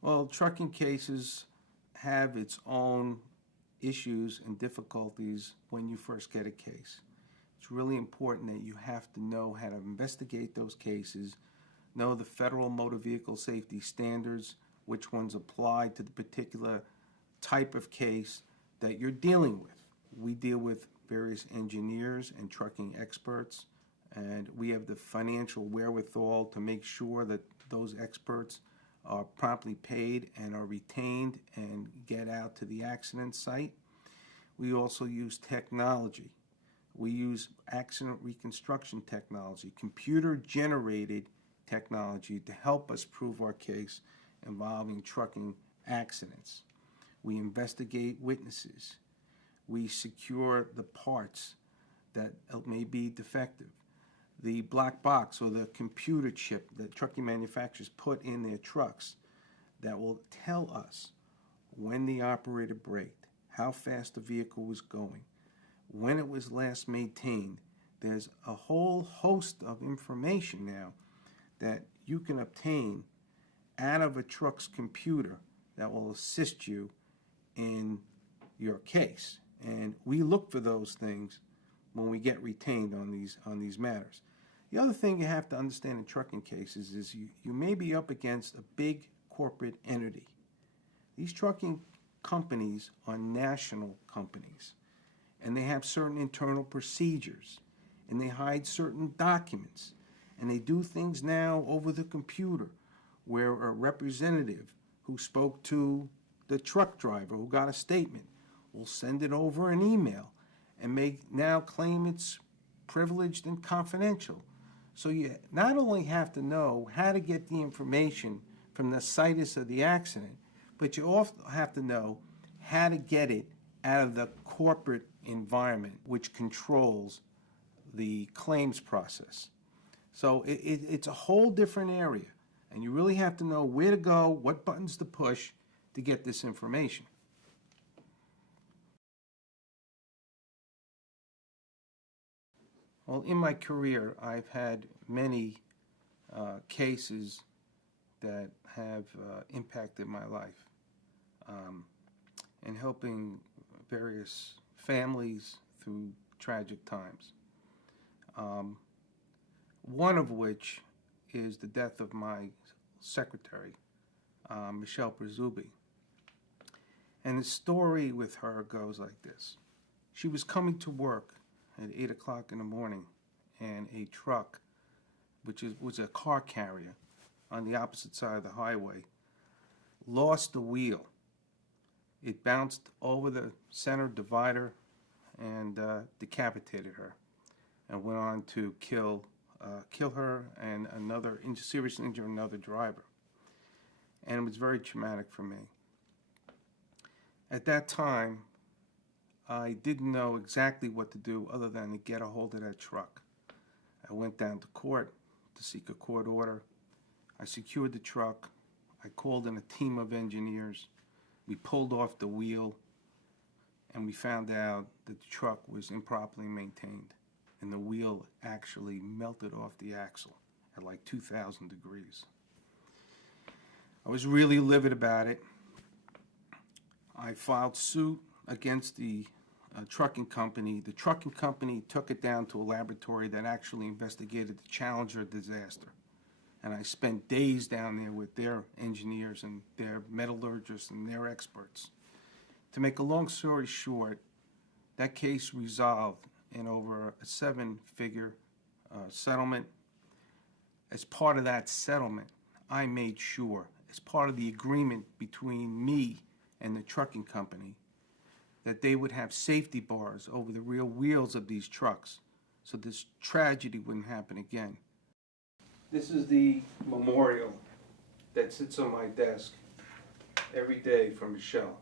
Well, trucking cases have its own issues and difficulties when you first get a case. It's really important that you have to know how to investigate those cases, know the federal motor vehicle safety standards, which ones apply to the particular type of case that you're dealing with. We deal with various engineers and trucking experts, and we have the financial wherewithal to make sure that those experts are promptly paid and are retained and get out to the accident site. We also use technology. We use accident reconstruction technology, computer-generated technology to help us prove our case involving trucking accidents. We investigate witnesses. We secure the parts that may be defective. The black box or the computer chip that trucking manufacturers put in their trucks that will tell us when the operator braked, how fast the vehicle was going, when it was last maintained. There's a whole host of information now that you can obtain out of a truck's computer that will assist you in your case. And we look for those things when we get retained on these matters. The other thing you have to understand in trucking cases is you may be up against a big corporate entity. These trucking companies are national companies, and they have certain internal procedures, and they hide certain documents, and they do things now over the computer where a representative who spoke to the truck driver who got a statement will send it over an email and may now claim it's privileged and confidential. So you not only have to know how to get the information from the situs of the accident, but you also have to know how to get it out of the corporate environment which controls the claims process. So it's a whole different area, and you really have to know where to go, what buttons to push to get this information. Well, in my career, I've had many cases that have impacted my life, and helping various families through tragic times. One of which is the death of my secretary, Michelle Brazubi. And the story with her goes like this. She was coming to work at 8 o'clock in the morning, and a truck, which was a car carrier on the opposite side of the highway, lost the wheel. It bounced over the center divider and decapitated her, and went on to kill her and seriously injure another driver. And it was very traumatic for me. At that time, I didn't know exactly what to do other than to get a hold of that truck. I went down to court to seek a court order. I secured the truck. I called in a team of engineers. We pulled off the wheel, and we found out that the truck was improperly maintained, and the wheel actually melted off the axle at like 2,000 degrees. I was really livid about it. I filed suit against the trucking company. The trucking company took it down to a laboratory that actually investigated the Challenger disaster. And I spent days down there with their engineers and their metallurgists and their experts. To make a long story short, that case resolved in over a 7-figure settlement. As part of that settlement, I made sure, as part of the agreement between me and the trucking company, that they would have safety bars over the rear wheels of these trucks so this tragedy wouldn't happen again. This is the memorial that sits on my desk every day for Michelle.